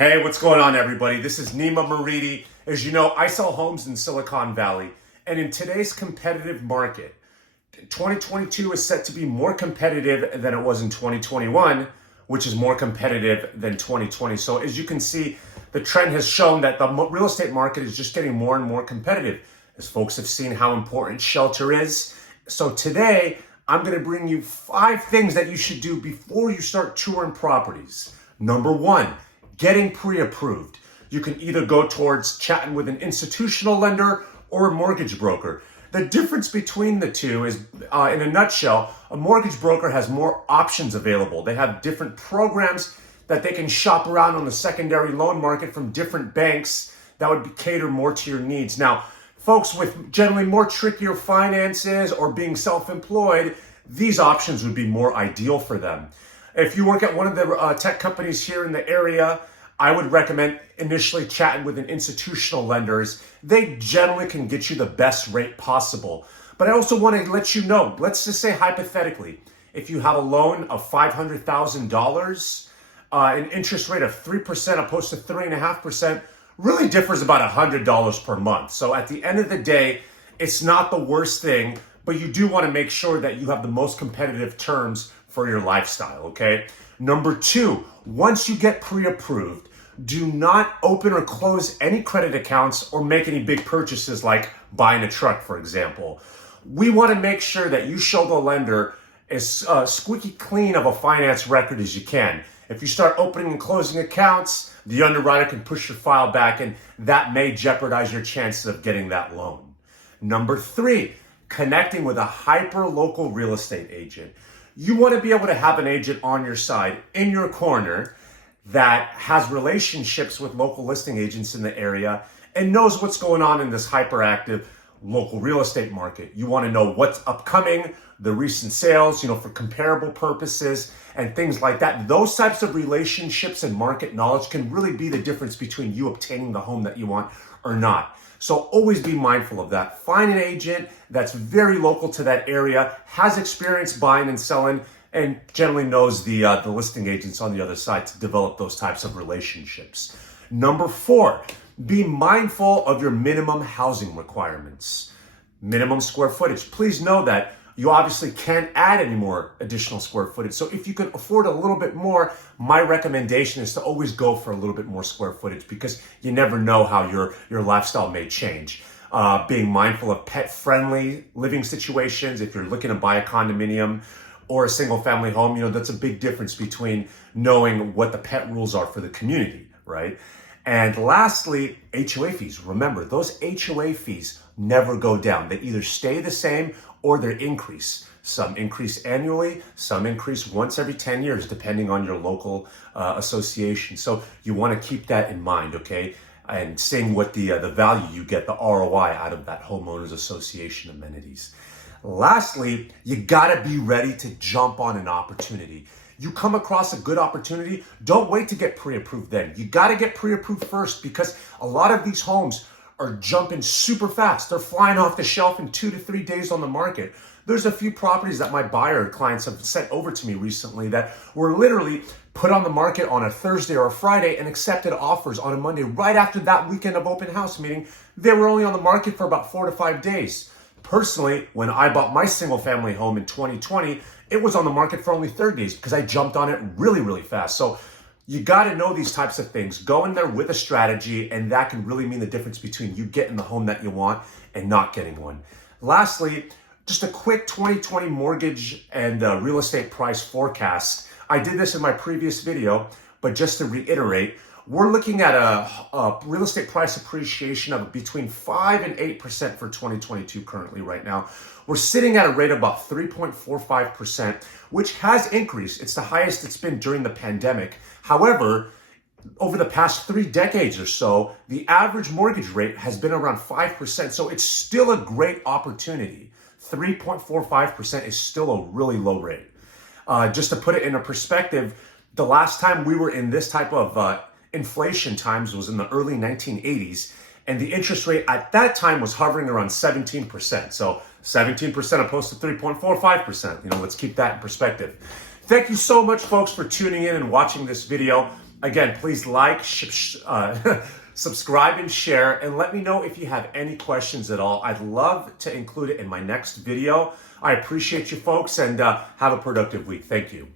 Hey, what's going on, everybody? This is Nima Moridi. As you know, I sell homes in Silicon Valley, and in today's competitive market, 2022 is set to be more competitive than it was in 2021, which is more competitive than 2020. So as you can see, the trend has shown that the real estate market is just getting more and more competitive, as folks have seen how important shelter is. So today, I'm going to bring you 5 things that you should do before you start touring properties. Number 1, getting pre-approved. You can either go towards chatting with an institutional lender or a mortgage broker. The difference between the two is, in a nutshell, a mortgage broker has more options available. They have different programs that they can shop around on the secondary loan market from different banks that would cater more to your needs. Now, folks with generally more trickier finances or being self-employed, these options would be more ideal for them. If you work at one of the tech companies here in the area, I would recommend initially chatting with an institutional lenders. They generally can get you the best rate possible. But I also want to let you know, let's just say hypothetically, if you have a loan of $500,000, an interest rate of 3% opposed to 3.5% really differs about $100 per month. So at the end of the day, it's not the worst thing, but you do want to make sure that you have the most competitive terms for your lifestyle, okay? Number 2, once you get pre-approved, do not open or close any credit accounts or make any big purchases like buying a truck, for example. We want to make sure that you show the lender as squeaky clean of a finance record as you can. If you start opening and closing accounts, the underwriter can push your file back, and that may jeopardize your chances of getting that loan. Number 3, connecting with a hyper-local real estate agent. You want to be able to have an agent on your side, in your corner, that has relationships with local listing agents in the area and knows what's going on in this hyperactive local real estate market. You want to know what's upcoming, the recent sales, for comparable purposes and things like that. Those types of relationships and market knowledge can really be the difference between you obtaining the home that you want or not. So always be mindful of that. Find an agent that's very local to that area, has experience buying and selling, and generally knows the listing agents on the other side to develop those types of relationships. Number 4, be mindful of your minimum housing requirements. Minimum square footage. Please know that you obviously can't add any more additional square footage. So if you can afford a little bit more, my recommendation is to always go for a little bit more square footage, because you never know how your lifestyle may change. Being mindful of pet-friendly living situations. If you're looking to buy a condominium or a single-family home, that's a big difference between knowing what the pet rules are for the community, right? And lastly, HOA fees. Remember, those HOA fees never go down. They either stay the same or they increase. Some increase annually, some increase once every 10 years, depending on your local association. So you want to keep that in mind, okay? And seeing what the value you get, the ROI out of that homeowners association amenities. Lastly, you gotta be ready to jump on an opportunity. You come across a good opportunity, don't wait to get pre-approved then. You gotta get pre-approved first, because a lot of these homes are jumping super fast. They're flying off the shelf in 2 to 3 days on the market. There's a few properties that my buyer clients have sent over to me recently that were literally put on the market on a Thursday or a Friday and accepted offers on a Monday right after that weekend of open house, meaning they were only on the market for about 4 to 5 days. Personally, when I bought my single family home in 2020, it was on the market for only 30 days because I jumped on it really, really fast. So you got to know these types of things. Go in there with a strategy, and that can really mean the difference between you getting the home that you want and not getting one. Lastly, just a quick 2020 mortgage and real estate price forecast. I did this in my previous video, but just to reiterate, we're looking at a real estate price appreciation of between 5 and 8% for 2022 currently right now. We're sitting at a rate of about 3.45%, which has increased. It's the highest it's been during the pandemic. However, over the past 3 decades or so, the average mortgage rate has been around 5%. So it's still a great opportunity. 3.45% is still a really low rate. Just to put it in a perspective, the last time we were in this type of inflation times was in the early 1980s, and the interest rate at that time was hovering around 17%. So 17% opposed to 3.45%. Let's keep that in perspective. Thank you so much, folks, for tuning in and watching this video. Again, please like, subscribe, and share, and let me know if you have any questions at all. I'd love to include it in my next video. I appreciate you folks, and have a productive week. Thank you.